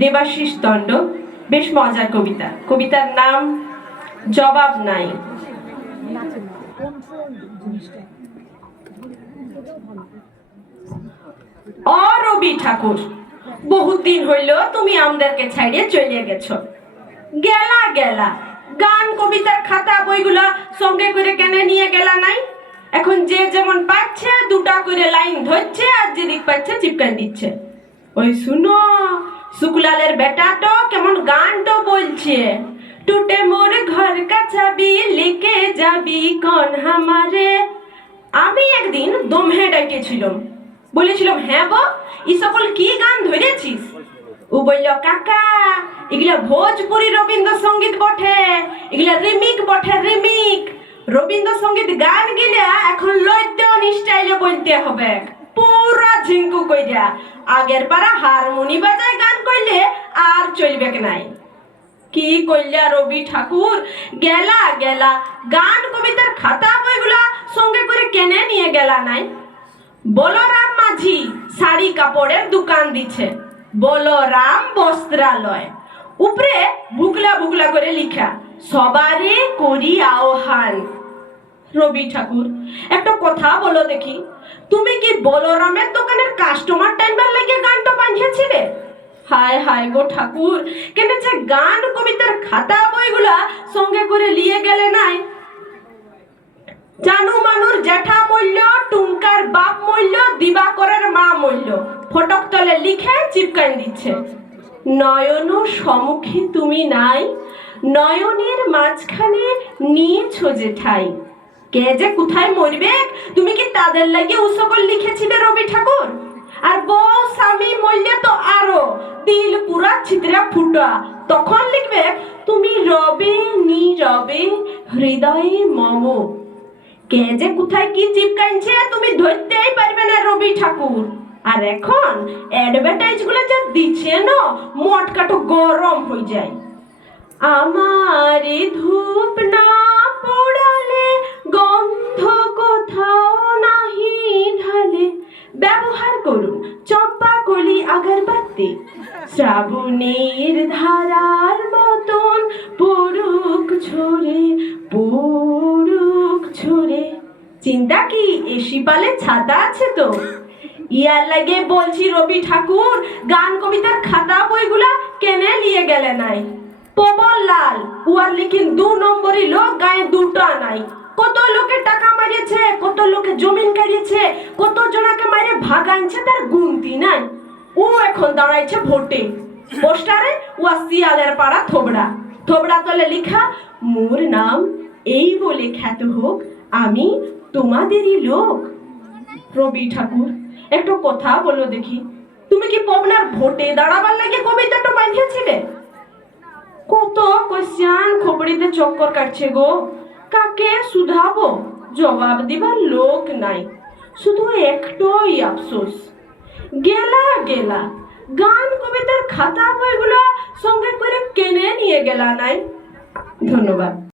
দেবাশিস দণ্ড, বেশ মজার কবিতা। কবিতার নাম জবাব নাই। অ রবি ঠাকুর বহুদিন হইল তুমি আমাদেরকে ছাড়িয়ে চলে গেছো। গেলা গেলা, গান, কবিতার খাতা, বইগুলা সঙ্গে করে কেন নিয়ে গেলা নাই। এখন যে যেমন পাচ্ছে, দুটা করে লাইন ধরছে, আর যেদিক পাচ্ছে চিপকান দিচ্ছে। ওই শুনো শুক্লালের বেটাটো কেমন গানটো বলছে? টুটে মোর ঘর কা চাবি, লিখে যাবি কোন হামারে? আমি একদিন দমহে ডাইটেছিলাম। বলেছিলাম হ্যাঁ বো, ই সকল কি গান ধরেছিস? ও বলল, কাকা, এগুলা ভোজপুরি রবীন্দ্রসঙ্গীত বটে, এগুলা রিমিক বটে, রিমিক। রবীন্দ্রসঙ্গীত গান গিলা এখন লৈদ্যন স্টাইলে বলতে হবে। পুরা ঝিঙ্কু কইরা, আগের পারা হারমোনি বাজায় গান কইলে নাই। কি কইলা রবি ঠাকুর? গেলা গেলা। গান, কবিতার খাতা বইগুলা সঙ্গে করে কেনে নিয়ে গেলা নাই? বলরাম মাঝি শাড়ি কাপড়ের দোকান দিছে। বলরাম বস্ত্রালয়। উপরে বুকলা বুকলা করে লিখা, সবারে করি আহ্বান। রবি ঠাকুর, একটা কথা বলো দেখি। তুমি কি বলরামের দোকানের কাস্টমার টাইমবার লাগে গানটা বাঁধিয়েছিলে হায় হায় গো ঠাকুর। কেন যে গান, কবিতার খাতা বইগুলা সঙ্গে করে নিয়ে গেলে নাই? জানু মানুর জ্যাঠা মূল্য টুঙ্কার বাপ মূল্য, দিবাকরের মা মূল্য। ফটক তলে লিখে চিপকান দিচ্ছে। নয়ন সম্মুখে তুমি নাই, নয়নের মাঝখানে নিয়েছো যে ঠাই কে যে কোথায় মরবে, তুমি কি তাদের লাগে ও সকল লিখেছিলে রবি ঠাকুর? আর বউ, স্বামী মরলে তো আরও। দিল পুরা ছিতরা ফুটা। তখন লিখবে, তুমি রবে নি রবে, হৃদয়ে মম। কে যে কোথায় কি চিপকাইছে তুমি ধরতেই পারবে না রবি ঠাকুর। আর এখন অ্যাডভার্টাইজগুলো যা দিচ্ছে না মটকাটো গরম হয়ে যায়। আমারে ধূপ না পোড়ালে, গন্ধ কোথাও নাহি ঢালে। ব্যবহার করুন, চম্পা কলি আগরবাতি। শ্রাবণের ধারার মতন পড়ুক ঝরে পড়ুক ঝরে। চিন্তা কি এসি পালে ছাতা আছে তো? ইয়ার লাগে বলছি রবি ঠাকুর, গান কবিতার খাতা বইগুলা কেনে নিয়ে গেলে নাই? পবন লাল, উয়ার লিখিন দু নম্বরই লোক গায়ে দুটা নাই। কত লোকে টাকা মারিয়েছে, কত লোকে জমিন কাড়িয়েছে, কত জনাকে মারে ভাগাইছে তার গুনতি নাই। ও এখন দাঁড়াইছে ভোটে পোস্টারে, উয়া শিয়ালের পাড়া থোবড়া। থোবড়া তলে লিখা, মোর নাম এই বলে খ্যাত হোক, আমি তোমাদেরই লোক। রবি ঠাকুর, একটু কথা বলো দেখি। তুমি কি পবনার ভোটে দাঁড়াবার লাগে কবিতাটা বাঁধিয়েছিলে? কত কোশ্চান খবরিতে চক্কর কাটছে গো। কাকে শুধাবো? জবাব দিবার লোক নাই। শুধু একটাই আফসোস। গেলা গেলা। গান কবিতার খাতা বইগুলো সঙ্গে করে কেনে নিয়ে গেলা নাই। ধন্যবাদ।